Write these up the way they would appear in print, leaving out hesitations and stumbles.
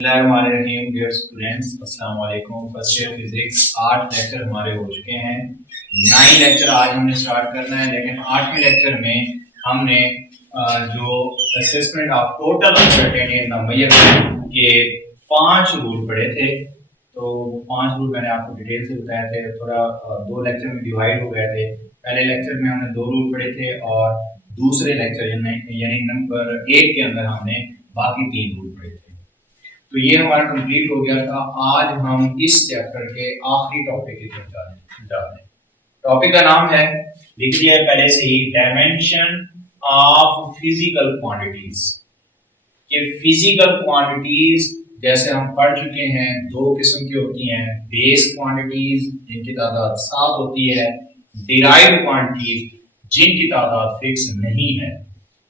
Dear students, अस्सलाम वालेकुम। First year physics 8 lecture हमारे हो चुके हैं। 9 लेक्चर आज हमने स्टार्ट करना है, लेकिन 8वें लेक्चर में हमने जो assessment of total uncertainty in the measurement के 5 रूल पढ़े थे। तो 5 रूल मैंने आपको डिटेल से बताए थे, थोड़ा 2 लेक्चर में डिवाइड हो गए थे। पहले लेक्चर में हमने 2 रूल पढ़े थे और दूसरे लेक्चर यानी नंबर 1 के अंदर हमने बाकी 3 रूल पढ़े थे। तो ये हमारा कंप्लीट हो गया था। आज हम इस चैप्टर के आखिरी टॉपिक की तरफ जाते हैं। टॉपिक का नाम है, लिख दिया है पहले से ही, डायमेंशन ऑफ फिजिकल क्वांटिटीज। ये फिजिकल क्वांटिटीज जैसे हम पढ़ चुके हैं 2 किस्म की होती हैं, बेस क्वांटिटीज जिनकी तादाद 7 होती है, डिराइव्ड क्वांटिटीज जिनकी तादाद फिक्स नहीं है।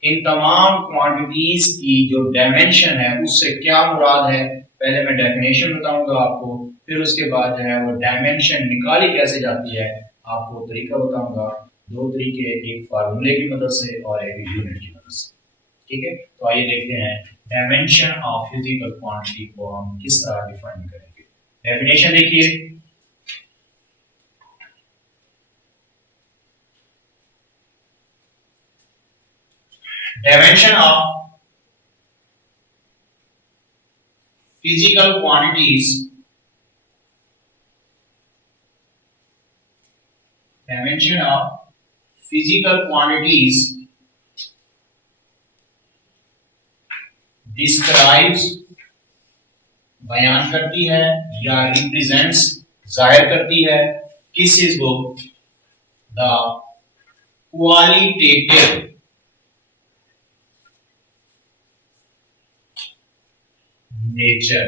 इन तमाम क्वांटिटीज की जो डायमेंशन है उससे क्या मुराद है, पहले मैं डेफिनेशन बताऊंगा आपको, फिर उसके बाद जो है वो डायमेंशन निकाली कैसे जाती है आपको तरीका बताऊंगा। 2 तरीके, एक फार्मूले की मदद से और एक यूनिट की मदद से। ठीक है, तो आइए देखते हैं डायमेंशन ऑफ फिजिकल क्वांटिटी को हम किस तरह डिफाइन करेंगे। डेफिनेशन देखिए, dimension of physical quantities, dimension of physical quantities describes, बयान करती है या रिप्रेजेंट्स, जाहिर करती है किस चीज को, द क्वालिटेटिव नेचर।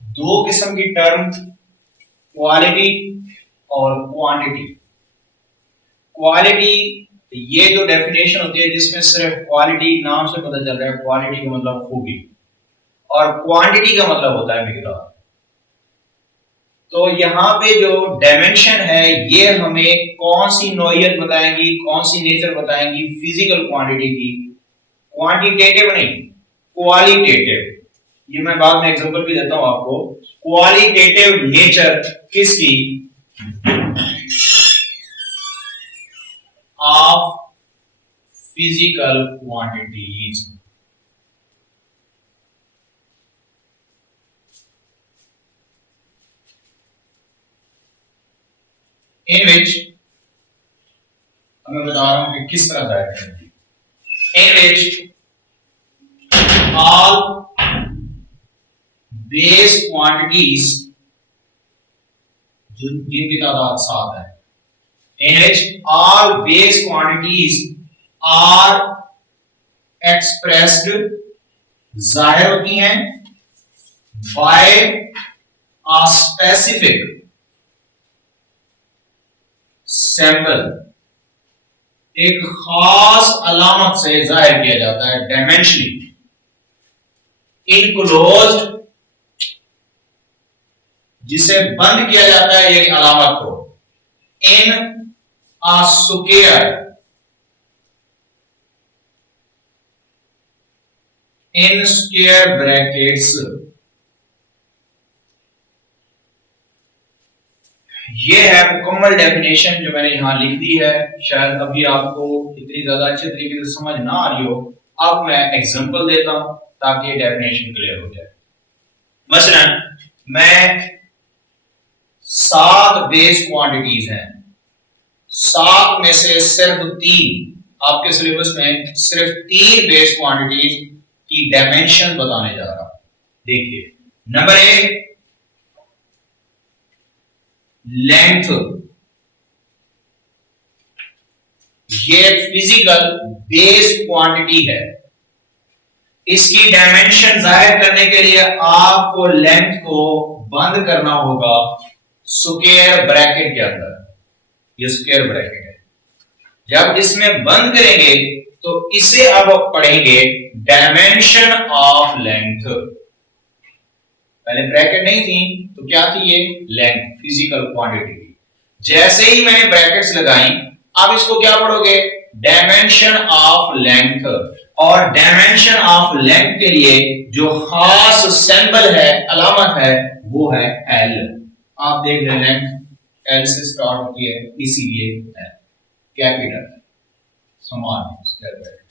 2 किस्म की टर्म, क्वालिटी और क्वांटिटी। क्वालिटी ये जो डेफिनेशन होती है जिसमें सिर्फ क्वालिटी नाम से पता चल रहा है, क्वालिटी का मतलब खूबी, और क्वांटिटी का मतलब होता है मिकदार। तो यहाँ पे जो डायमेंशन है ये हमें कौन सी नौइयत बताएंगी, कौन सी नेचर बताएंगी फिजिकल क्वांटिटी की, क्वांटिटेटिव नहीं, क्वालिटेटिव। ये मैं बाद में एग्जांपल भी देता हूं आपको। क्वालिटेटिव नेचर किसकी, ऑफ फिजिकल क्वांटिटीज। इन विच, मैं बता रहा हूं कि किस तरह जाहिर करेंगे। In which all base quantities, जिनकी तादाद 7 है, in which all base quantities are expressed, जाहिर होती हैं, by a specific symbol, एक खास अलामत से जाहिर किया जाता है, डायमेंशनली इनक्लोज्ड, जिसे बंद किया जाता है ये अलामत को, in a square, in square brackets. ये है मुकम्मल डेफिनेशन जो मैंने यहां लिख दी है। शायद अभी आपको इतनी ज्यादा अच्छे तरीके से समझ ना आ रही हो, अब मैं एग्जांपल देता हूं ताकि डेफिनेशन क्लियर हो जाए। मसलन मैं 7 बेस क्वांटिटीज हैं, 7 में से सिर्फ 3, आपके सिलेबस में सिर्फ 3 बेस क्वांटिटीज की डायमेंशन बताने जा रहा हूं। देखिए, नंबर 1 लेंथ। ये फिजिकल बेस क्वांटिटी है, इसकी डायमेंशन जाहिर करने के लिए आपको लेंथ को बंद करना होगा स्क्वायर ब्रैकेट के अंदर। ये स्क्वायर ब्रैकेट है, जब इसमें बंद करेंगे तो इसे अब पढ़ेंगे डायमेंशन ऑफ लेंथ। पहले ब्रैकेट नहीं थी तो क्या थी, ये लेंथ, फिजिकल क्वांटिटी थी। जैसे ही मैंने ब्रैकेट्स लगाई, अब इसको क्या पढ़ोगे, डायमेंशन ऑफ लेंथ। और डायमेंशन ऑफ लेंथ के लिए जो खास सिंबल है, अलामत है, वो है एल। आप देख रहे हैं लेंथ एल से स्टार्ट होती है, इसीलिए L capital small square bracket.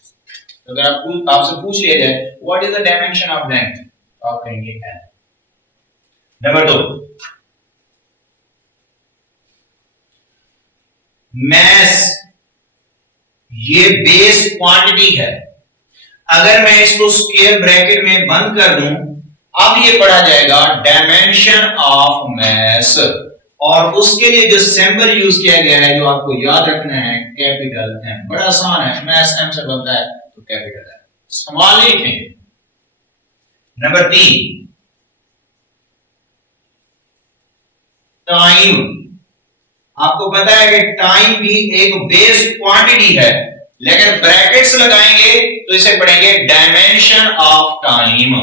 तो अगर आपसे पूछ लिया जाए what is the dimension of length, तो आप कहेंगे एल। नंबर 2, मैस, ये बेस क्वांटिटी है। अगर मैं इसको स्क्वायर ब्रैकेट में बंद कर दूं, अब ये पढ़ा जाएगा डायमेंशन ऑफ मैस, और उसके लिए जो सिंबल यूज किया गया है, जो आपको याद रखना है, कैपिटल एम। बड़ा आसान है, मैस एम से बनता है तो कैपिटल एम, स्मॉल लिखेंगे। Number 3, time. आपको पता है कि टाइम भी एक बेस क्वांटिटी है, लेकिन ब्रैकेट्स लगाएंगे तो इसे पढ़ेंगे डायमेंशन ऑफ टाइम,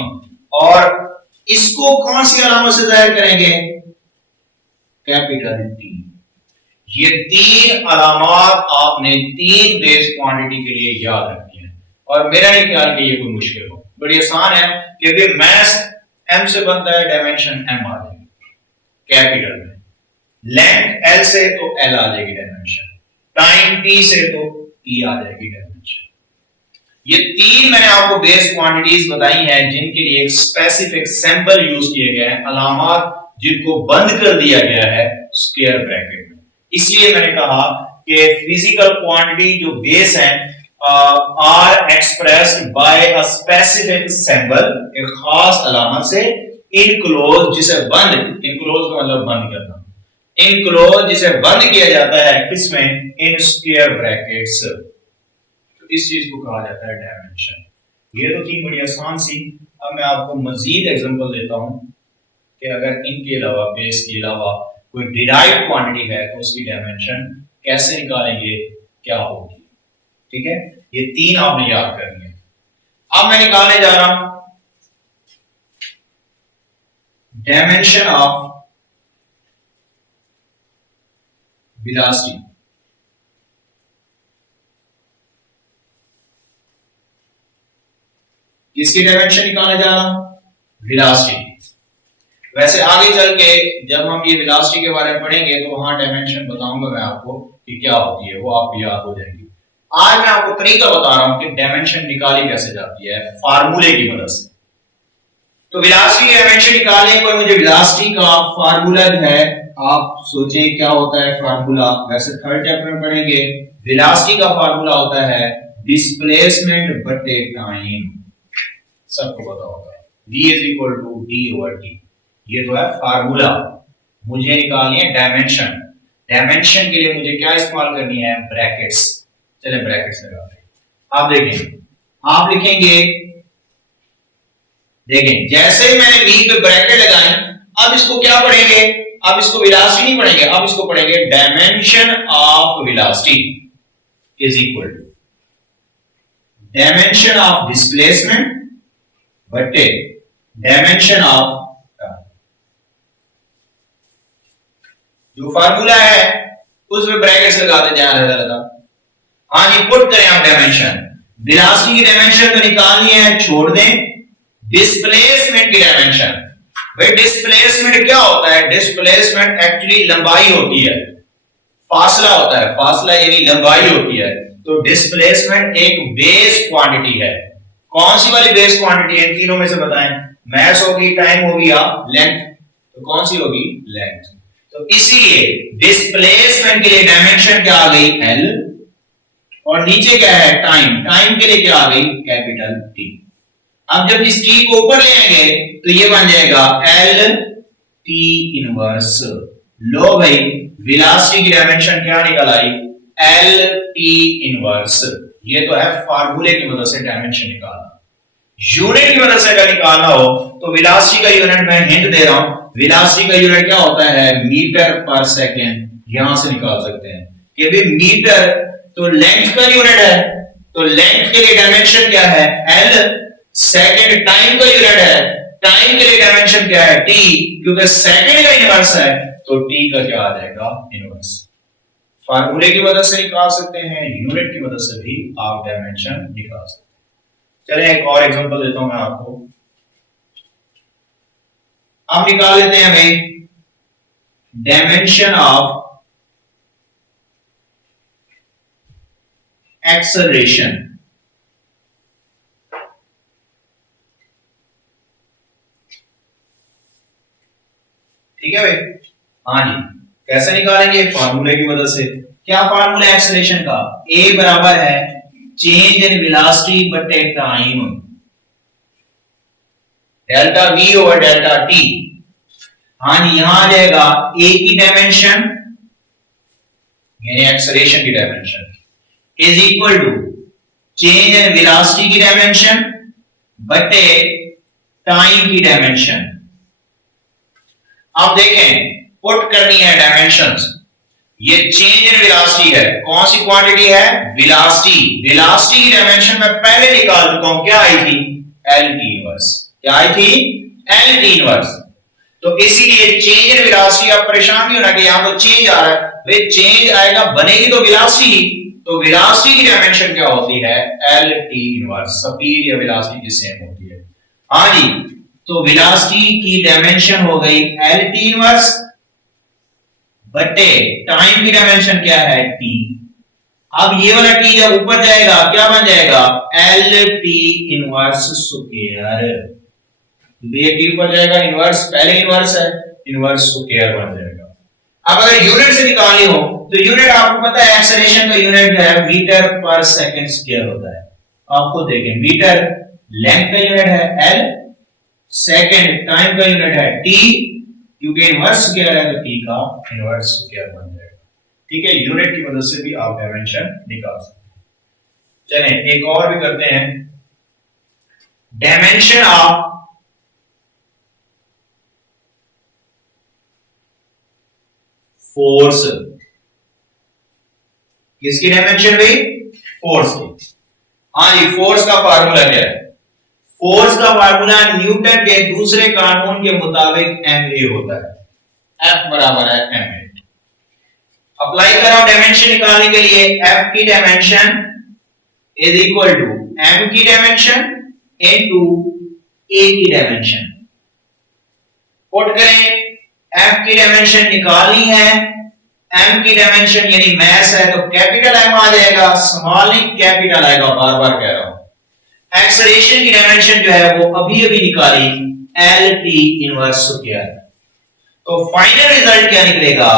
और इसको कौन सी अलामत से जाहिर करेंगे, कैपिटल टी। ये 3 अलामत आपने 3 बेस क्वांटिटी के लिए याद रखनी है, और मेरा नहीं ख्याल कि ये कोई मुश्किल हो, बड़ी आसान है, क्योंकि मैस एम से बनता है, डायमेंशन एम आ जाएगी कैपिटल में, लेंथ एल से तो एल आ जाएगी डायमेंशन, टाइम टी से तो टी आ जाएगी डायमेंशन। ये 3 मैंने आपको बेस क्वांटिटीज बताई हैं, जिनके लिए एक स्पेसिफिक सिंबल यूज किए गए हैं, अलामत जिनको बंद कर दिया गया है स्क्वायर ब्रैकेट में। इसलिए मैंने कहा कि फिजिकल क्वांटिटी जो बेस है are expressed by a specific symbol, एक खास अलामत से, इनक्लोज जिसे बंद, इनक्लोज का मतलब बंद करना, इनक्लोज जिसे बंद किया जाता है किसमें, इन स्क्वायर ब्रैकेट्स, तो इस चीज को कहा जाता है डायमेंशन। ये तो थी बड़ी आसान सी। अब मैं आपको मजीद एग्जांपल देता हूं कि अगर इनके अलावा, बेस के अलावा कोई डिराइव्ड क्वांटिटी है तो उसकी डायमेंशन कैसे निकालेंगे, क्या होगी। ठीक है, ये 3 आपने याद करनी है। अब मैं निकालने जा रहा हूं डायमेंशन ऑफ वेलोसिटी। किसकी डायमेंशन निकालने जा रहा हूं, वेलोसिटी। वैसे आगे चल के जब हम ये वेलोसिटी के बारे में पढ़ेंगे तो वहां डायमेंशन बताऊंगा मैं आपको कि क्या होती है, वो आपको याद हो जाएगी। आज मैं आपको तरीका बता रहा हूं कि डायमेंशन निकाली कैसे जाती है, फार्मूले की मदद से। तो वेलोसिटी की डायमेंशन निकालने को मुझे वेलोसिटी का फार्मूला है, आप सोचें क्या होता है फार्मूला। वैसे थर्ड चैप्टर में पढ़ेंगे, वेलोसिटी का फार्मूला होता है डिस्प्लेसमेंट बटे टाइम, सबको पता होगा, v is equal to d over t। ये तो है फार्मूला। मुझे निकालनी है डायमेंशन। डायमेंशन के लिए मुझे क्या इस्तेमाल करनी है, ब्रैकेट्स। चले ब्रैकेट्स लगाते हैं। आप देखें, आप लिखेंगे, देखें जैसे ही मैंने v पे ब्रैकेट लगाई, अब इसको क्या पढ़ेंगे, अब इसको वेलोसिटी नहीं पढ़ेंगे, अब इसको पढ़ेंगे dimension of velocity is equal to dimension of displacement बटे डायमेंशन ऑफ, जो फार्मूला है उसमें ब्रैकेट्स लगाते जाए अलग अलग। हाँ जी, पुट करें आप डायमेंशन। वेलोसिटी की डायमेंशन तो निकालनी है, छोड़ दें डिस्प्लेसमेंट की डायमेंशन। भाई डिस्प्लेसमेंट क्या होता है, डिस्प्लेसमेंट एक्चुअली लंबाई होती है, फासला होता है, फासला यानी लंबाई होती है। तो डिस्प्लेसमेंट एक बेस क्वांटिटी है। कौन सी वाली बेस क्वांटिटी है, तीनों में से बताएं, मैस होगी, टाइम होगी या लेंथ, तो कौन सी होगी, लेंथ। तो इसीलिए डिस्प्लेसमेंट के लिए डायमेंशन क्या आ गई, एल, और नीचे क्या है, टाइम, टाइम के लिए क्या आ गई, कैपिटल टी। अब जब इस टी को ऊपर ले आएंगे तो ये बन जाएगा एल टी इनवर्स। लो भाई, वेलोसिटी की डायमेंशन क्या निकल आई, एल टी इनवर्स। ये तो है फार्मूले की मदद से डायमेंशन निकालना। यूनिट की मदद से अगर निकालना हो तो वेलोसिटी का यूनिट मैं हिंट दे रहा हूं, वेलोसिटी का यूनिट क्या होता है, मीटर पर सेकंड। यहां से निकाल सकते हैं कि भाई मीटर तो लेंथ का यूनिट है, तो लेंथ के लिए डायमेंशन क्या है, एल। सेकंड टाइम का यूनिट है, टाइम के लिए डायमेंशन क्या है, टी, क्योंकि सेकंड का इनवर्स है तो टी का क्या आ जाएगा, इनवर्स। फार्मूले की मदद से निकाल सकते हैं, यूनिट की मदद से भी आप डायमेंशन निकाल सकते हैं। चलिए एक और एग्जांपल देता हूं मैं आपको। अब निकाल लेते हैं हमें डायमेंशन ऑफ एक्सेलरेशन। ठीक है भाई, हाँ जी, कैसे निकालेंगे? फार्मूले की मदद से। क्या फार्मूला है एक्सेलरेशन का? ए बराबर है चेंज इन वेलोसिटी बटे time, delta we over delta T. हाँ जी, यहां आ जाएगा ए की डायमेंशन यानी एक्सेलरेशन की dimension is equal to change in velocity की डायमेंशन बटे टाइम की डायमेंशन। अब देखें, पुट करनी है डायमेंशंस। ये चेंज इन वेलोसिटी है, कौन सी क्वांटिटी है? वेलोसिटी। वेलोसिटी की डायमेंशन मैं पहले निकाल चुका हूं, क्या आई थी? L T inverse. क्या आई थी? L T inverse. तो इसीलिए चेंज इन वेलोसिटी, आप परेशान नहीं होना कि यहां तो चेंज आ रहा है, भाई चेंज आएगा, बनेगी तो वेलोसिटी ही। तो वेलोसिटी की डायमेंशन क्या होती है? L T inverse. स्पीड या वेलोसिटी की सेम होती है। हाँ जी, तो वेलोसिटी की डायमेंशन हो गई एल टी इनवर्स बटे टाइम की डायमेंशन क्या है? टी। अब ये वाला टी जब ऊपर जाएगा क्या बन जाएगा? L T inverse square. ये टी ऊपर जाएगा, इनवर्स पहले इनवर्स है, इनवर्स स्क्वायर बन जाएगा। अब अगर यूनिट से निकालनी हो तो यूनिट आपको पता है एक्सेलरेशन का यूनिट है मीटर पर सेकंड स्क्वायर होता है। आपको देखें, मीटर लेंथ का यूनिट है एल, सेकंड टाइम का यूनिट है टी, क्योंकि इनवर्स स्क्वायर है तो टी का इनवर्स स्क्वायर बन जाएगा। ठीक है, यूनिट की मदद से भी आप डायमेंशन निकाल सकते हैं। चलें एक और भी करते हैं, डायमेंशन ऑफ फोर्स। किसकी डायमेंशन भाई? फोर्स की। हाँ जी, फोर्स का फार्मूला क्या है? फोर्स का फार्मूला न्यूटन के दूसरे कानून के मुताबिक ma होता है। F बराबर है ma। अप्लाई कर रहा हूं डायमेंशन निकालने के लिए। F की dimension is equal to m की डायमेंशन इनटू a की डायमेंशन। पुट करें, F की डायमेंशन निकालनी है, m की डायमेंशन यानी मास है तो कैपिटल M आ जाएगा, स्मॉल नहीं कैपिटल आएगा, बार बार कह रहा हूं। एक्सेलरेशन की डायमेंशन जो है वो अभी अभी निकाली, एल टी इनवर्स स्क्वायर। तो फाइनल रिजल्ट क्या निकलेगा?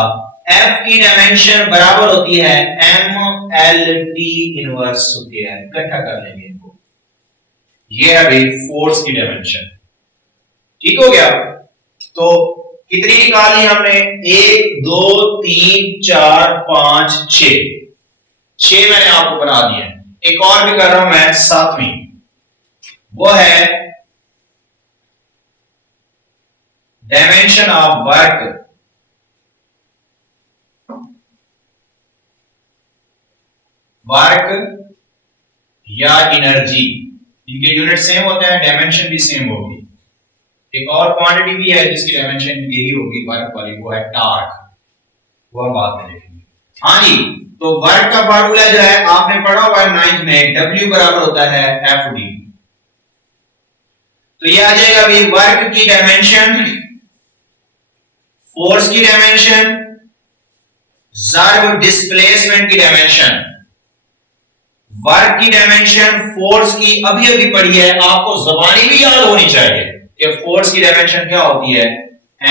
F की डायमेंशन बराबर होती है m L T inverse square. इकट्ठा कर लेंगे इनको। ये है भाई फोर्स की डायमेंशन। ठीक हो गया? तो कितनी निकाली हमने? 1 2 3 4 5 6। 6 मैंने आपको बना दिया। एक और भी कर रहा हूं मैं, 7वीं, वो है डायमेंशन ऑफ वर्क। वर्क या एनर्जी, इनके यूनिट सेम होते हैं, डायमेंशन भी सेम होगी। एक और क्वांटिटी भी है जिसकी डायमेंशन यही होगी वर्क वाली, वो है टार्क। वो हम बाद में देखेंगे। हाँ जी, तो वर्क का फार्मूला जो है आपने पढ़ा हुआ है 9th में, W बराबर होता है FD। तो ये आ जाएगा भाई वर्क की डायमेंशन, फोर्स की डायमेंशन, ज़ार डिस्प्लेसमेंट की डायमेंशन। वर्क की डायमेंशन फोर्स की अभी अभी पढ़ी है, आपको ज़बानी भी याद होनी चाहिए कि फोर्स की डायमेंशन क्या होती है?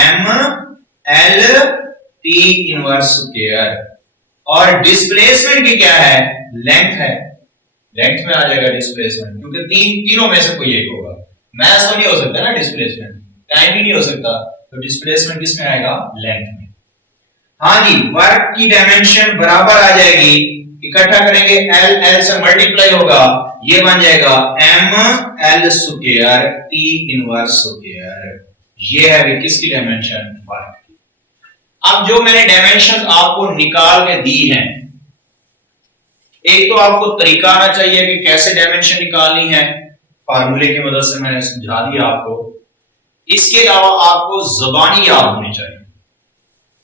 m l t inverse square. और डिस्प्लेसमेंट की क्या है? लेंथ है। लेंथ में आ जाएगा डिस्प्लेसमेंट, क्योंकि तीनों में से कोई एक होगा। मास तो नहीं हो सकता ना डिस्प्लेसमेंट, टाइम भी नहीं हो सकता, तो डिस्प्लेसमेंट किस में आएगा? लेंथ में। हाँ जी, वर्क की डायमेंशन बराबर आ जाएगी, इकट्ठा करेंगे, एल एल से मल्टीप्लाई होगा, ये बन जाएगा m l square t inverse square. ये है किसकी डायमेंशन? वर्क की। अब जो मैंने डायमेंशन आपको निकाल के दी हैं, एक तो आपको तरीका आना चाहिए कि कैसे डायमेंशन निकालनी है, फार्मूले की मदद से मैंने समझा दिया आपको। इसके अलावा आपको ज़बानी याद होनी चाहिए।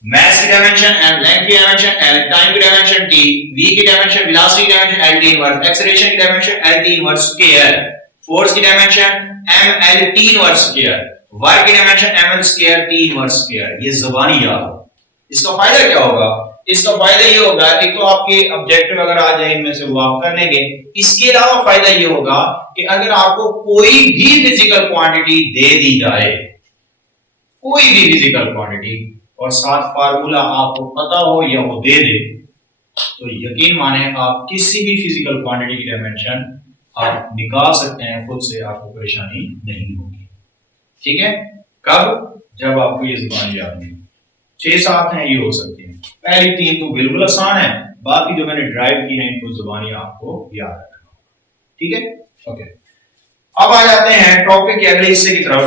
मास की डायमेंशन m, लेंथ की डायमेंशन l, टाइम की डायमेंशन t, v की डायमेंशन वेलोसिटी की डायमेंशन lt इनवर्स, एक्सेलरेशन की dimension lt inverse square. Force की dimension ml t inverse square, work की dimension ml square t inverse square. ये जुबानी याद हो। इसका फायदा क्या होगा? इसका फायदा ये होगा, एक तो आपके ऑब्जेक्टिव अगर आ जाए इनमें से वो आप कर लेंगे। इसके अलावा फायदा ये होगा कि अगर आपको कोई भी फिजिकल क्वांटिटी दे दी जाए, कोई भी फिजिकल क्वांटिटी, और साथ फार्मूला आपको पता हो या वो दे दे, तो यकीन माने आप किसी भी फिजिकल क्वांटिटी की डायमेंशन आप निकाल सकते हैं खुद से, आपको परेशानी नहीं होगी। ठीक है? कब? जब आपको ये जुबान याद नहीं। 6-7 हैं ये हो सकती हैं, पहली 3 तो बिल्कुल आसान है, बाकी जो मैंने ड्राइव की है इनको जुबानी आपको याद रखना। ठीक है? ओके, अब आ जाते हैं टॉपिक के अगले हिस्से की तरफ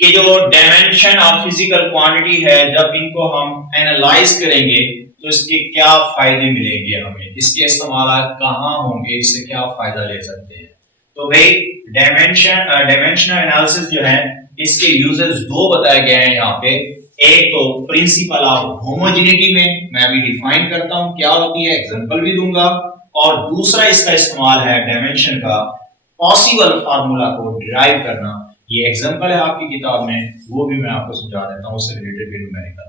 कि जो डायमेंशन ऑफ फिजिकल क्वांटिटी है, जब इनको हम एनालाइज करेंगे तो इसके क्या फायदे मिलेंगे हमें, इसके इस्तेमाल कहां होंगे, इससे क्या फायदा ले सकते हैं। तो भाई डायमेंशनल एनालिसिस जो है इसके यूजेस 2 बताए गए हैं यहाँ पे। एक तो प्रिंसिपल ऑफ होमोजेनिटी में मैं अभी डिफाइन करता हूं क्या होती है, एग्जांपल भी दूंगा, और दूसरा इसका इस्तेमाल है डायमेंशन का पॉसिबल फार्मूला को डिराइव करना। ये एग्जांपल है आपकी किताब में, वो भी मैं आपको समझा देता हूं, उससे रिलेटेड भी न्यूमेरिकल।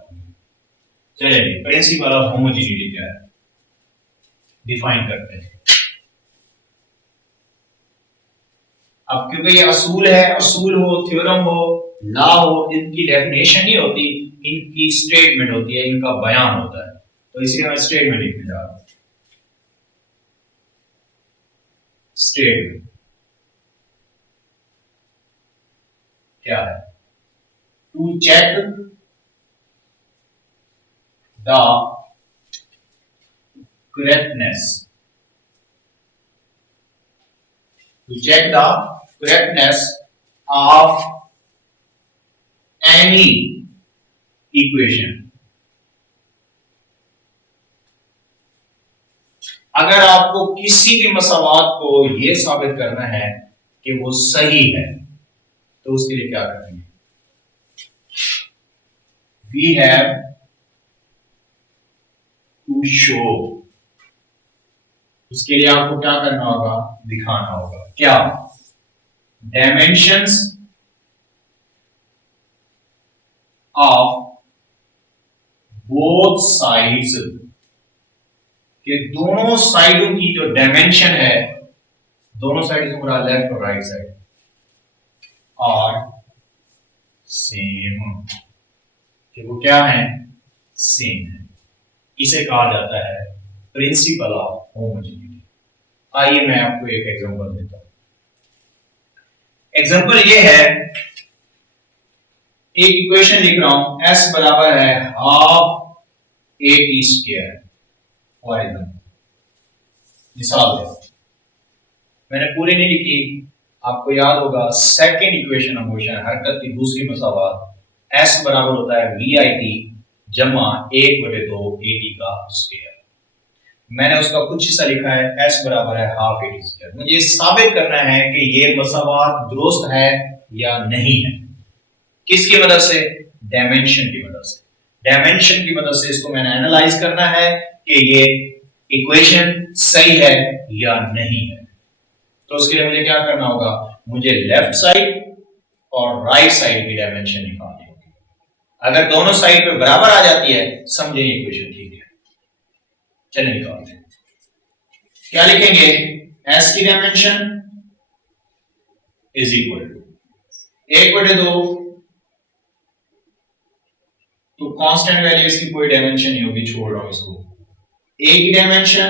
चलिए, प्रिंसिपल ऑफ होमोजेनिटी क्या है डिफाइन करते हैं। अब क्योंकि ये असूल है, असूल हो, थ्योरम हो, लॉ हो, इनकी डेफिनेशन नहीं होती, इनकी स्टेटमेंट होती है, इनका बयान होता है, तो इसलिए मैं स्टेटमेंट लिखने जा रहा हूं। स्टेटमेंट क्या है? To check the correctness, to check the correctness of any equation। अगर आपको किसी भी मसावात को यह साबित करना है कि वो सही है तो उसके लिए क्या करेंगे? We have to show, उसके लिए आपको क्या करना होगा? दिखाना होगा। क्या? डायमेंशंस ऑफ बोथ साइड्स, कि दोनों साइडों की जो डायमेंशन है, दोनों साइड से पूरा लेफ्ट और राइट साइड, और सेम, कि वो क्या है? सेम है। इसे कहा जाता है प्रिंसिपल ऑफ होमोजेनिटी। आइए मैं आपको एक एग्जांपल देता हूं। एग्जांपल ये है, एक इक्वेशन लिख रहा हूं, s बराबर है हाफ at²। और एग्जांपल मिसाल है, मैंने पूरी नहीं लिखी, आपको याद होगा सेकंड इक्वेशन ऑफ मोशन, हरकत की दूसरी मसावात, s बराबर होता है vit जमा 1/2 at का स्क्वायर। मैंने उसका कुछ हिस्सा लिखा है, s बराबर है हाफ at²। मुझे साबित करना है कि ये मसावात दुरुस्त है या नहीं है। किसकी मदद से? डायमेंशन की मदद से। डायमेंशन की मदद से इसको मैंने एनालाइज करना है कि ये इक्वेशन सही है या नहीं है। तो उसके लिए मुझे क्या करना होगा? मुझे लेफ्ट साइड और राइट साइड की डायमेंशन निकालनी होगी। अगर दोनों साइड पे बराबर आ जाती है, समझे ये इक्वेशन ठीक है। चलिए निकालते हैं। क्या लिखेंगे? s की डायमेंशन इज इक्वल टू 1/2, तो कांस्टेंट वैल्यू इसकी कोई डायमेंशन नहीं होगी, छोड़ रहा हूं इसको। a की डायमेंशन,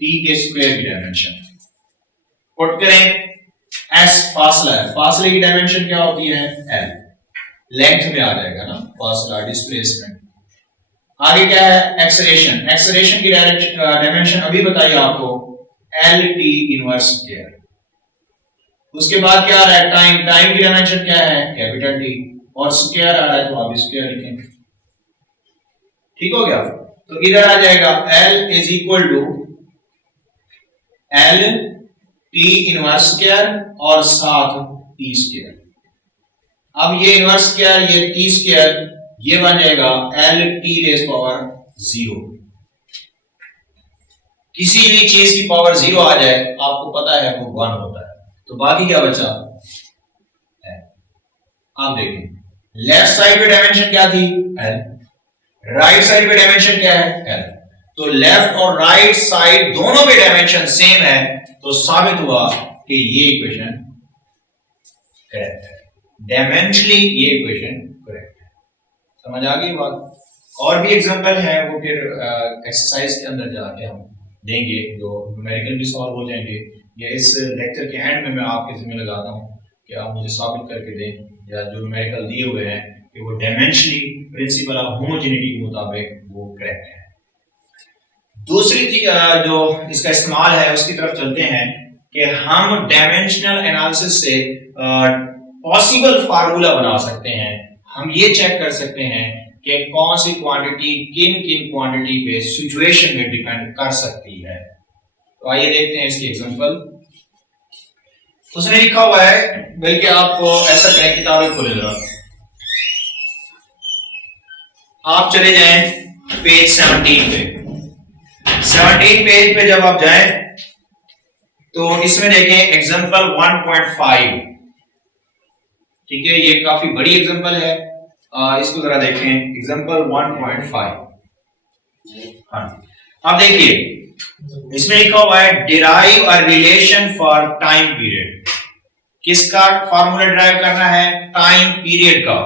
t के स्क्वायर की डायमेंशन, पुट करें। s फासला है, फासले की डायमेंशन क्या होती है? l, लेंथ में आ जाएगा ना फासला, डिस्प्लेसमेंट। आगे क्या है? एक्सेलरेशन, एक्सेलरेशन की डायमेंशन अभी बताइए आपको, एल टी इनवर्स स्क्वायर। उसके बाद क्या आ रहा है? टाइम, टाइम की डायमेंशन क्या है? कैपिटल टी, और स्क्वायर आ रहा है तो आप स्क्वायर लिखेंगे। ठीक हो गया? तो इधर आ जाएगा L is equal to L T inverse square और साथ टी स्क्वायर। अब ये इनवर्स स्क्वायर, ये टी स्क्वायर, ये बन जाएगा एल टी रेज़ पावर 0। किसी भी चीज की पावर 0 आ जाए आपको पता है वो 1 होता है, तो बाकी क्या बचा है। आप देखें लेफ्ट साइड पे डायमेंशन क्या थी L, राइट साइड पे डायमेंशन क्या है L, तो लेफ्ट और राइट साइड दोनों पे डायमेंशन सेम है, तो साबित हुआ कि ये इक्वेशन करेक्ट है, डायमेंशनली ये इक्वेशन करेक्ट है। समझ आ गई बात। और भी एग्जांपल है वो फिर एक्सरसाइज के अंदर जाके हम देंगे, जो न्यूमेरिकल भी सॉल्व हो जाएंगे, या इस लेक्चर के एंड में मैं आपके जिम्मे लगाता हूँ कि आप मुझे साबित करके दें, या जो न्यूमेरिकल दिए हुए हैं कि वो डायमेंशनली प्रिंसिपल ऑफ होमोजेनिटी के मुताबिक वो करेक्ट है। दूसरी चीज जो इसका इस्तेमाल है उसकी तरफ चलते हैं कि हम डायमेंशनल एनालिसिस से पॉसिबल फार्मूला बना सकते हैं। हम ये चेक कर सकते हैं कि कौन सी क्वांटिटी किन किन क्वांटिटी पे सिचुएशन में डिपेंड कर सकती है। तो आइए देखते हैं इसकी एग्जांपल। उसने लिखा हुआ है, बल्कि आपको ऐसा करें किताबें खोले जरा, आप चले जाएं पेज 17 पे। 17 पेज पे जब आप जाएं तो इसमें देखें एग्जांपल 1.5, ठीक है, ये काफी बड़ी एग्जांपल है, इसको जरा देखें एग्जांपल 1.5। हाँ, अब देखिए इसमें लिखा हुआ है derive a relation for time period. किसका फार्मूला डिराइव करना है? टाइम पीरियड का,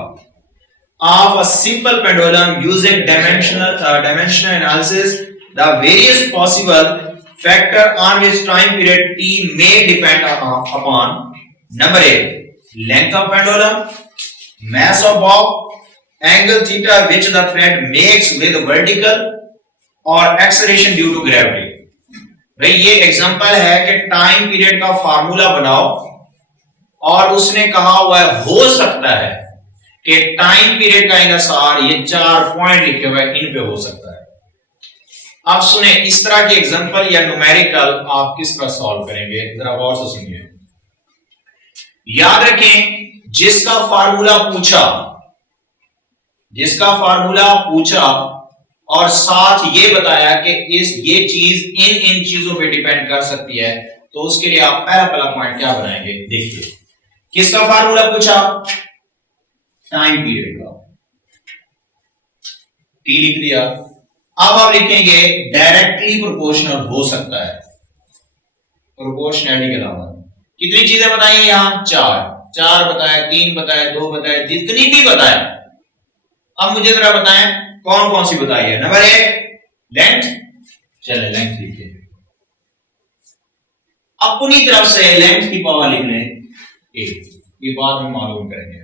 of a simple pendulum using dimensional analysis the various possible factor on which time period t may depend upon number A length of pendulum, mass of bob, angle theta which the thread makes with vertical or acceleration due to gravity। भाई ये example है कि time period का formula बनाओ, और उसने कहा हुआ है हो सकता है कि टाइम पीरियड का इनसार ये 4 पॉइंट लिखे हुए इन पे हो सकता है। आप सुने इस तरह के एग्जांपल या न्यूमेरिकल आप किस तरह सॉल्व करेंगे, जरा गौर से सुनिए। याद रखें जिसका फार्मूला पूछा और साथ ये बताया कि ये चीज इन चीजों पे डिपेंड कर सकती है, तो उसके लिए आप पहला पॉइंट क्या बनाएंगे? देखिए किसका फार्मूला पूछा? टाइम पीरियड का, टी लिख दिया। अब आप लिखेंगे डायरेक्टली प्रोपोर्शनल हो सकता है, प्रोपोर्शनैलिटी के अलावा कितनी चीजें बताई यहां? 4 बताया, 3 बताया, 2 बताया, जितनी भी बताया। अब मुझे जरा बताएं कौन कौन सी बताई है। नंबर 1 लेंथ, चले लेंथ लिखिए, अपनी तरफ से लेंथ की पावर लिख लें 1, ये बाद में मालूम करेंगे।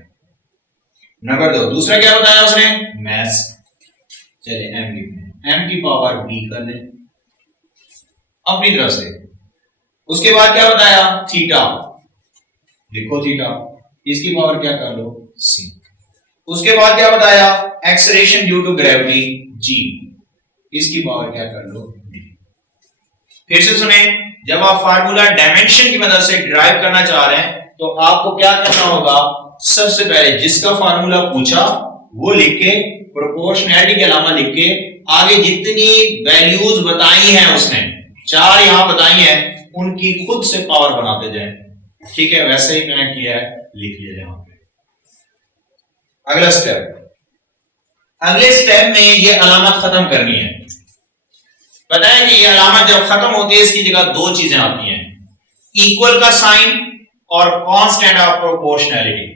नंबर 2 दूसरा क्या बताया उसने? मैथ, चले m लिख लें, m की पावर b कर लें अपनी तरफ से। उसके बाद क्या बताया? थीटा, लिखो थीटा, इसकी पावर क्या कर लो? c। उसके बाद क्या बताया? Acceleration due to gravity g, इसकी पावर क्या कर लो? d। फिर से सुने, जब आप फार्मूला डायमेंशन की मदद से डिराइव करना चाह रहे हैं तो आपको क्या करना होगा? सबसे पहले जिसका फार्मूला पूछा वो लिख के, प्रोपोर्शनैलिटी के अलावा लिख के, आगे जितनी वैल्यूज बताई हैं उसने, 4 यहां बताई हैं, उनकी खुद से पावर बनाते जाएं। ठीक है, वैसे ही मैंने किया है, लिख लिया यहां पे। अगला स्टेप, अगले स्टेप में ये अलामत खत्म करनी है। पता है कि ये अलामत जब खत्म होती है इसकी जगह 2 चीजें आती हैं, इक्वल का साइन और कांस्टेंट ऑफ प्रोपोर्शनैलिटी।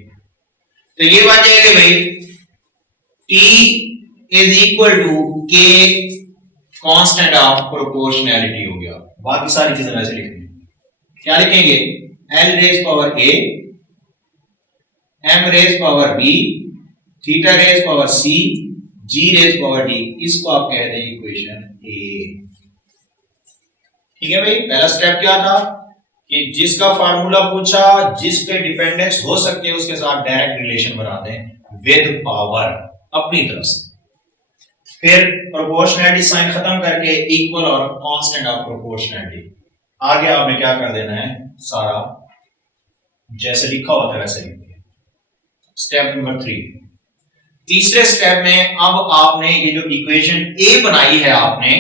तो ये बात है कि भाई T is equal to K constant of proportionality हो गया। बाकी सारी चीजें वैसे लिखेंगे, क्या लिखेंगे? L raise power A, M raise power B, theta raise power C, G raise power D। इसको आप कह दें इक्वेशन A। ठीक है भाई, पहला स्टेप क्या था कि जिसका फार्मूला पूछा, जिस पे डिपेंडेंस हो सकते हैं उसके साथ डायरेक्ट रिलेशन बना दें विद पावर अपनी तरफ से। फिर प्रोपोर्शनैलिटी साइन खत्म करके इक्वल और कांस्टेंट ऑफ प्रोपोर्शनैलिटी। आगे आपने क्या कर देना है? सारा जैसे लिखा होता है वैसे लिखिए। स्टेप नंबर 3, तीसरे स्टेप में अब आपने ये जो इक्वेशन ए बनाई है आपने,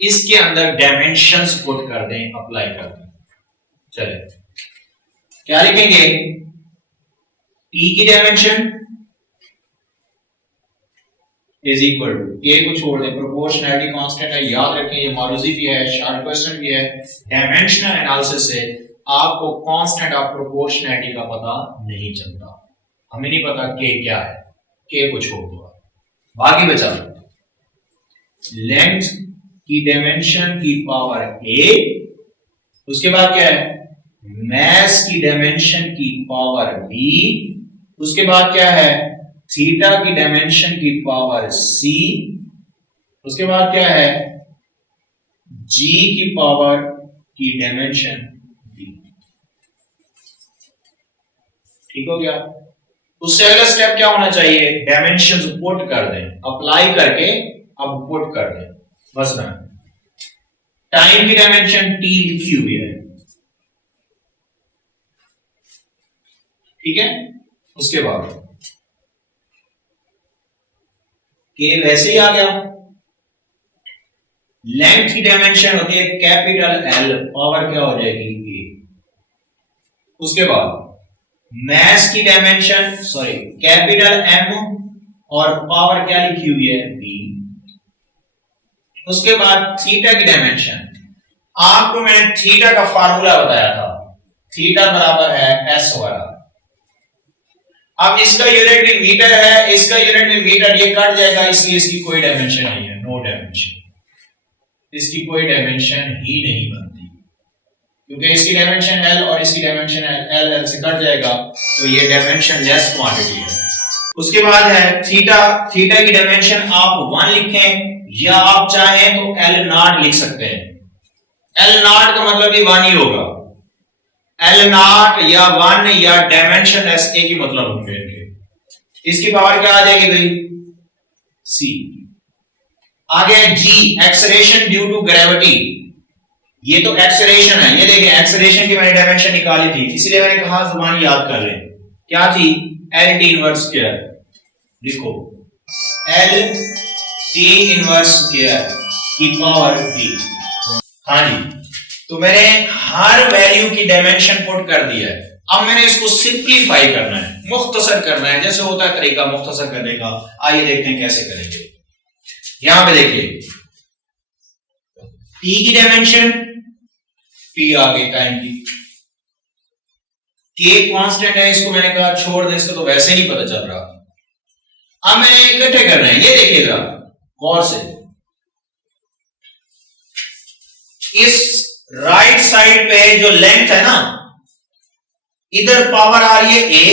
इसके अंदर डायमेंशंस पुट कर दें, अप्लाई कर दें। चले क्या लिखेंगे, टी की डायमेंशन इज इक्वल टू, के को छोड़ दें, प्रोपोर्शनैलिटी कांस्टेंट है, याद रखें ये मारूजी भी है, शॉर्ट क्वेश्चन भी है। डायमेंशनल एनालिसिस से आपको कांस्टेंट ऑफ प्रोपोर्शनैलिटी का पता नहीं चलता, हमें नहीं पता के क्या है, के को छोड़ दो, बाकी बचा लेंथ की डायमेंशन की पावर ए, उसके बाद क्या है मास की डायमेंशन की पावर बी, उसके बाद क्या है थीटा की डायमेंशन की पावर सी, उसके बाद क्या है जी की पावर की डायमेंशन डी। ठीक हो गया। उससे अगला स्टेप क्या होना चाहिए, डायमेंशंस पुट कर दें, अप्लाई करके अब पुट कर दें, बस ना। टाइम की डायमेंशन टी लिखी हुई है, ठीक है। उसके बाद के वैसे ही आ गया। लेंथ की डायमेंशन होती है कैपिटल एल, पावर क्या हो जाएगी ए। उसके बाद मास की डायमेंशन सॉरी कैपिटल एम और पावर क्या लिखी हुई है बी। उसके बाद थीटा की डायमेंशन, आपको मैंने थीटा का फार्मूला बताया था, थीटा बराबर है एस वाला। अब इसका यूनिट भी मीटर है, इसका यूनिट भी मीटर, ये कट जाएगा, इसलिए इसकी कोई डायमेंशन नहीं है, नो डायमेंशन, इसकी कोई डायमेंशन ही नहीं बनती, क्योंकि इसकी डायमेंशन एल और इसकी डायमेंशन एल, एल से कट जाएगा, तो ये डायमेंशन लेस क्वांटिटी है। उसके बाद है थीटा, थीटा की डायमेंशन आप 1 लिखें या आप चाहें तो एल नॉट लिख सकते हैं। एल नॉट का मतलब भी 1 ही होगा, एल नॉट या 1 या डायमेंशन लेस एक ही मतलब होंगे इनके। इसकी पावर क्या आ जाएगी भाई सी। आगे जी एक्सेलरेशन ड्यू टू ग्रेविटी, ये तो एक्सेलरेशन है, ये देखें एक्सेलरेशन की मैंने डायमेंशन निकाली थी, इसलिए मैंने कहा जुबान याद कर लें, क्या थी एल टी इनवर्स स्क्वायर, लिखो एल टी इनवर्स स्क्वायर की पावर डी। हाँ जी, तो मैंने हर वैल्यू की डायमेंशन पुट कर दिया है। अब मैंने इसको सिंपलीफाई करना है, मुख्तसर करना है, जैसे होता है तरीका मुख्तसर करने का। आइए देखते हैं कैसे करेंगे। यहां पे देखिए टी की डायमेंशन, टी आ गई टाइम की, के कांस्टेंट है, इसको मैंने कहा छोड़ दे, इसको तो वैसे नहीं पता चल रहा। अब मैंने इकट्ठे करना है, ये देखिएगा गौर से, इस राइट साइड पे जो लेंथ है ना, इधर पावर आ रही है ए,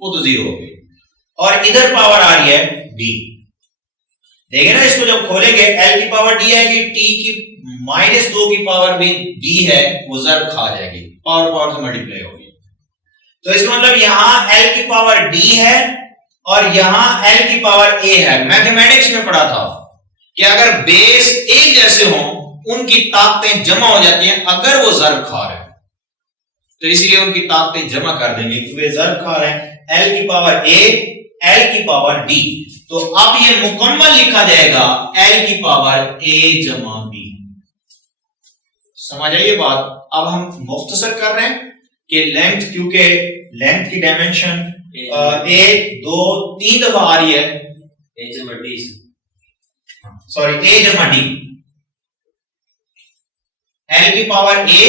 वो तो 0 हो गई, और इधर पावर आ रही है डी। देखिए ना, इसको जब खोलेंगे एल की पावर डी आएगी, टी की -2 की पावर भी डी है, वो ज़रब खा जाएगी, पावर पावर से मल्टीप्लाई होगी। तो इसका मतलब यहां एल की पावर डी है और यहां एल की पावर ए है। मैथमेटिक्स में पढ़ा था कि अगर बेस एक जैसे हों उनकी ताकतें जमा हो जाती हैं अगर वो ज़रब खा रहे हैं, तो इसलिए उनकी ताकतें जमा कर देंगे कि वे ज़रब खा रहे हैं, एल की पावर ए, एल की पावर डी। तो अब ये मुकम्मल लिखा जाएगा एल की पावर ए जमा बी। समझ आइए बात। अब हम मुख्तसर कर रहे हैं कि लेंथ, क्योंकि लेंथ की डायमेंशन 1 2 3 दफा आ रही है, ए जमा डी, सॉरी ए जमा डी, एल की पावर ए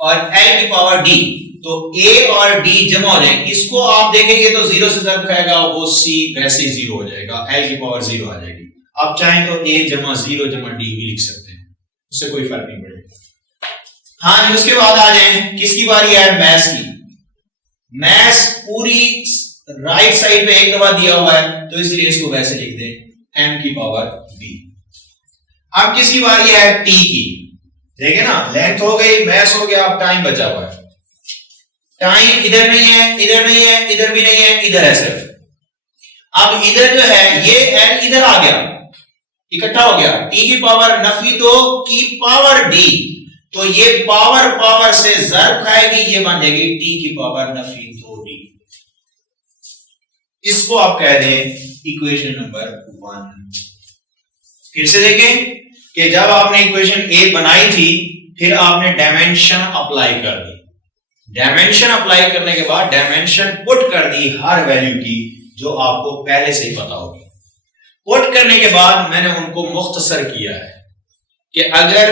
और एल की पावर डी, तो ए और डी जमा हो जाएंगे। इसको आप देखेंगे तो 0 से ज़रब खाएगा, वो सी वैसे ही 0 हो जाएगा, एल की पावर 0 आ जाएगी। आप चाहें तो ए जमा 0 जमा डी भी लिख सकते हैं, उससे कोई फर्क नहीं पड़ेगा। हाँ जी, उसके बाद आ जाए किसकी बारी है, मैथ्स की। मैथ्स पूरी राइट साइड पे एक दफा दिया हुआ है, तो इसलिए इसको वैसे लिख दें एम की पावर बी। अब किसकी बारी है, टी की। देखे ना, लेंथ हो गई, मैथ्स हो गया, अब टाइम बचा हुआ है। टाइम इधर नहीं है, इधर नहीं है, इधर भी नहीं है, इधर है सिर्फ। अब इधर जो है ये एल इधर आ गया, इकट्ठा हो गया, टी की पावर नफी 2 की पावर डी, तो ये पावर पावर से ज़रब खाएगी, ये बन जाएगी टी की पावर नफी 2 डी। इसको आप कह दें इक्वेशन नंबर 1। फिर से देखें कि जब आपने इक्वेशन ए बनाई थी फिर आपने डायमेंशन अप्लाई कर दी, डायमेंशन अप्लाई करने के बाद डायमेंशन पुट कर दी हर वैल्यू की जो आपको पहले से ही पता होगी। पुट करने के बाद मैंने उनको मुख्तसर किया है कि अगर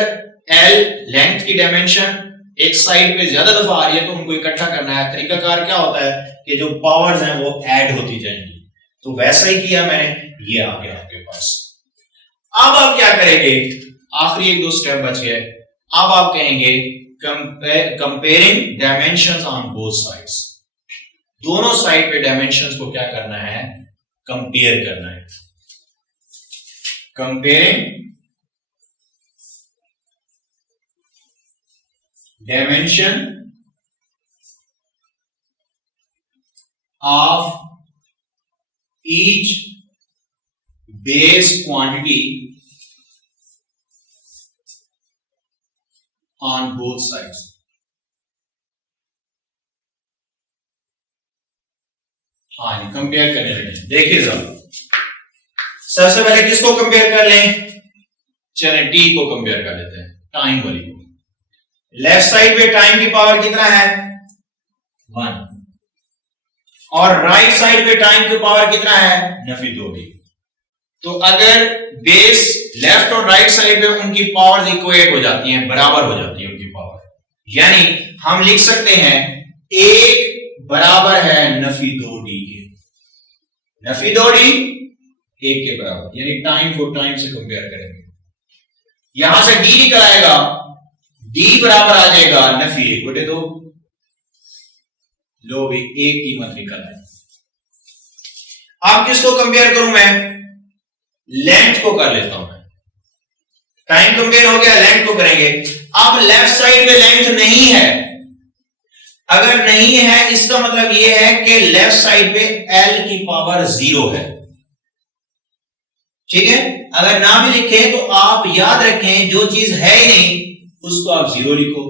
एल लेंथ की डायमेंशन एक साइड पे ज्यादा दफा आ रही है तो उनको इकट्ठा करना है। तरीकाकार क्या होता है कि जो पावर्स हैं वो ऐड होती जाएंगी, तो वैसा ही किया मैंने, ये आ गया आपके पास। अब आप क्या करेंगे, आखिरी 1-2 स्टेप बच गए। अब आप कहेंगे comparing dimensions on both sides, दोनों साइड पे डायमेंशंस को क्या करना है, कंपेयर करना है। Comparing dimension of each base quantity on both sides. हाँ जी, कंपेयर करने लगे। देखिए जरा, सबसे पहले किसको कंपेयर कर लें, चलें टी को कंपेयर कर लेते हैं, टाइम वाली को। लेफ्ट साइड पे टाइम की पावर कितना है, 1, और राइट साइड पे टाइम की पावर कितना है, नफी 2 डी। तो अगर बेस लेफ्ट और राइट साइड पे उनकी पावर्स इक्वेट हो जाती हैं, बराबर हो जाती है उनकी पावर, यानी हम लिख सकते हैं 1 बराबर है नफी 2 डी के, नफी 2 डी 1 के बराबर, यानी टाइम को टाइम से कंपेयर करेंगे। यहां से डी निकल आएगा, डी बराबर आ जाएगा नफी 1/2। लो भी 1 कीमत निकल आए। अब किसको कंपेयर करूं मैं, लेंथ को कर लेता हूं मैं। टाइम कंपेयर हो गया, लेंथ को करेंगे। अब लेफ्ट साइड पे लेंथ नहीं है, अगर नहीं है इसका मतलब यह है कि लेफ्ट साइड पे L की पावर 0 है, ठीक है। अगर ना भी लिखे तो आप याद रखें जो चीज है ही नहीं उसको आप 0 लिखो,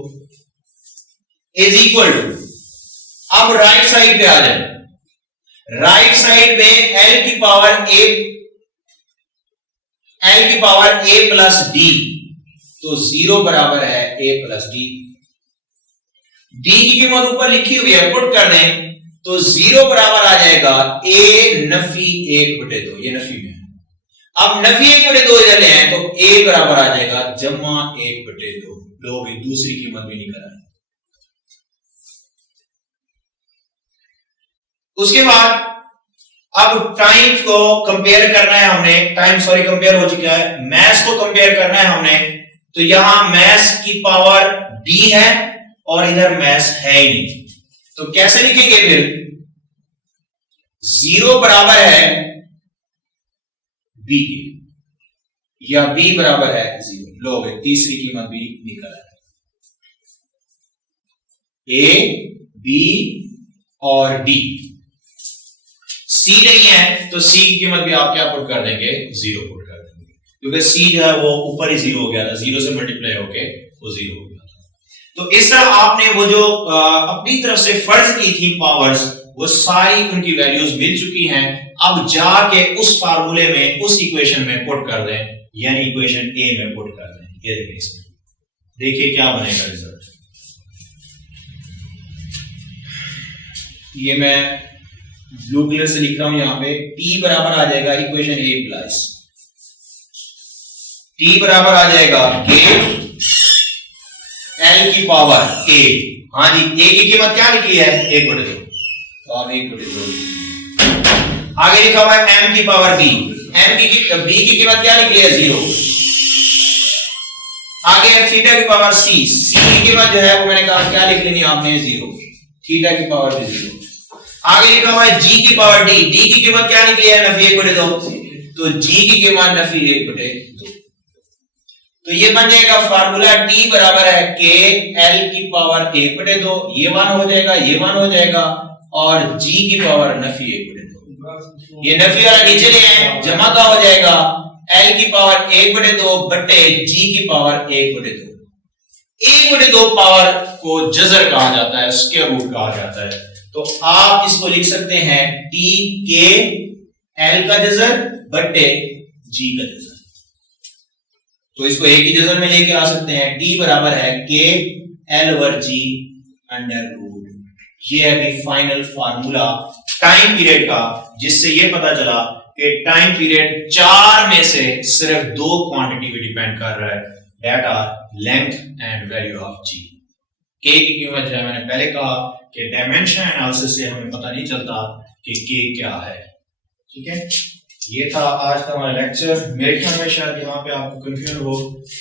इज इक्वल टू। अब राइट साइड पे आ जाए, राइट साइड पे L की पावर A प्लस डी, तो 0 बराबर है A प्लस डी। डी की कीमत ऊपर लिखी हुई है, पुट कर दें तो 0 बराबर आ जाएगा A नफी 1/2, ये नफी में है। अब नफी 1/2 इधर ले आए तो A बराबर आ जाएगा जमा 1/2। लो भी दूसरी कीमत भी निकल आई। उसके बाद अब टाइम को कंपेयर करना है हमने, टाइम सॉरी कंपेयर हो चुका है, मैस को कंपेयर करना है हमने। तो यहां मैस की पावर D है और इधर मैस है ही नहीं, तो कैसे लिखेंगे फिर, 0 बराबर है B के, या B बराबर है 0। लो भाई तीसरी कीमत भी निकल आए, A, B और D। C नहीं है तो C की कीमत भी आप क्या पुट कर देंगे, 0 पुट कर देंगे, क्योंकि C जो है वो ऊपर ही 0 हो गया था, 0 से मल्टीप्लाई होके वो 0 हो गया था। तो इस तरह आपने वो जो अपनी तरफ से फर्ज की थी पावर्स, वो सारी उनकी वैल्यूज मिल चुकी हैं। अब जाके उस फार्मूले में, उस इक्वेशन में पुट कर दें, यानी इक्वेशन ए में पुट कर दें। ये देखिए, इसमें देखिए क्या बनेगा रिजल्ट। ये मैं ब्लू कलर से लिख रहा हूं यहां पे, T बराबर आ जाएगा इक्वेशन A प्लस T बराबर आ जाएगा K L की पावर A। हाँ जी, A की कीमत क्या निकली है, 1/2, तो आप 1/2। आगे लिखा हुआ है M की पावर B, B की कीमत क्या निकली है, 0। आगे है थीटा की पावर C की कीमत जो है वो मैंने कहा क्या लिख लेनी आपने, 0, थीटा की पावर भी 0। आगे लिखा हुआ है G की पावर D की कीमत क्या निकली है, नफी 1/2, तो G की कीमत नफी 1/2। तो ये बन जाएगा फार्मूला, T बराबर है K L की पावर 1/2, ये 1 हो जाएगा, ये 1 हो जाएगा, और G की पावर नफी 1/2। ये नफी वाला नीचे ले आए, जमा का हो जाएगा L की पावर 1/2 बटे G की पावर 1/2। 1/2 पावर को जजर कहा जाता है, स्क्वायर रूट कहा जाता है। तो आप इसको लिख सकते हैं T K L का जजर बट्टे G का जजर। तो इसको एक ही जजर में लेके आ सकते हैं। T बराबर है K L over G under root. ये है भी फाइनल फार्मूला टाइम पीरियड का, जिससे ये पता चला कि टाइम पीरियड 4 में से सिर्फ 2 क्वांटिटी पे डिपेंड कर रहा है, that are length and value of G। K की कीमत जो है, मैंने पहले कहा कि डायमेंशन एनालिसिस से हमें पता नहीं चलता कि K क्या है। ठीक है, ये था आज का हमारा लेक्चर। मेरे ख्याल में शायद यहाँ पे आपको कंफ्यूजन हो,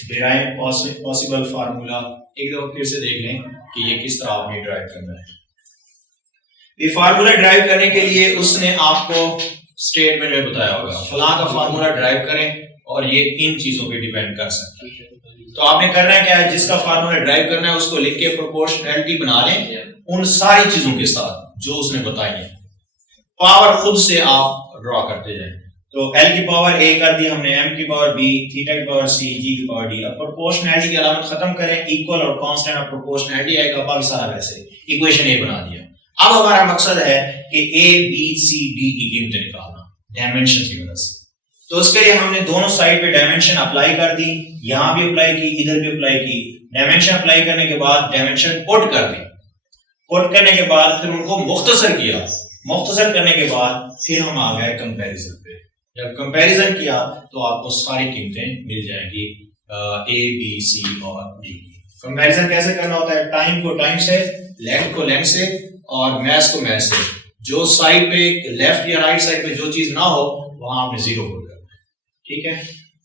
डिराइव पॉसिबल फार्मूला एक दफा फिर से देख लें कि ये किस तरह आपने ड्राइव करना है। ये फार्मूला ड्राइव करने के लिए उसने आपको स्टेटमेंट में बताया होगा, फलां का फार्मूला ड्राइव करें और ये इन चीजों पे डिपेंड कर सकता है। तो आपने करना है क्या है, जिसका फार्मूला ड्राइव करना है उसको लिख के प्रोपोर्शनैलिटी बना लें उन सारी चीजों के साथ जो उसने बताई है। पावर खुद से आप ड्रॉ करते जाएं। तो L की पावर A कर दी हमने, M की पावर B, थीटा की पावर C, G की पावर D। अब प्रोपोर्शनैलिटी की अलामत खत्म करें, इक्वल और कांस्टेंट ऑफ प्रोपोर्शनैलिटी आएगा, बाकी सारा वैसे इक्वेशन A बना दिया। अब हमारा मकसद है कि A, B, C, D की कीमतें निकालना डायमेंशन की मदद से। तो उसके लिए हमने दोनों साइड पे डायमेंशन अप्लाई कर दी, यहां भी अप्लाई की, इधर भी अप्लाई की। डायमेंशन अप्लाई करने के बाद डायमेंशन पुट कर दी, पुट करने के बाद फिर उनको मुख्तसर किया, मुख्तसर करने के बाद फिर हम आ गए कंपैरिजन पे। जब कंपैरिजन किया तो आपको सारी कीमतें मिल जाएंगी A, B, C और D। कंपैरिजन कैसे करना होता है, टाइम को टाइम से, लेंथ को लेंथ से और मैथ को मैथ से। जो साइड पे लेफ्ट या राइट साइड पे जो चीज ना हो वहां आपने 0 पुट करना है। ठीक है,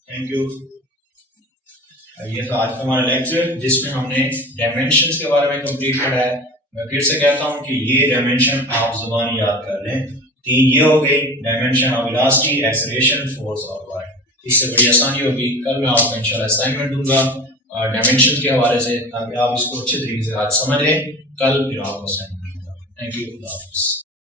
थैंक यू। ये था आज का हमारा लेक्चर जिसमें हमने डायमेंशंस के बारे में कंप्लीट करा है। मैं फिर से कहता हूं कि ये डायमेंशन आप जुबान याद कर लें। 3 ये हो गई, dimension of velocity, acceleration, force और वर्क। इससे बड़ी आसानी होगी। कल मैं आपको इंशाल्लाह असाइनमेंट दूंगा डायमेंशन के हवाले से, ताकि आप इसको अच्छे तरीके से आज समझ लें। कल फिर आपको असाइनमेंट दूंगा। थैंक यू, खुदा हाफिज़।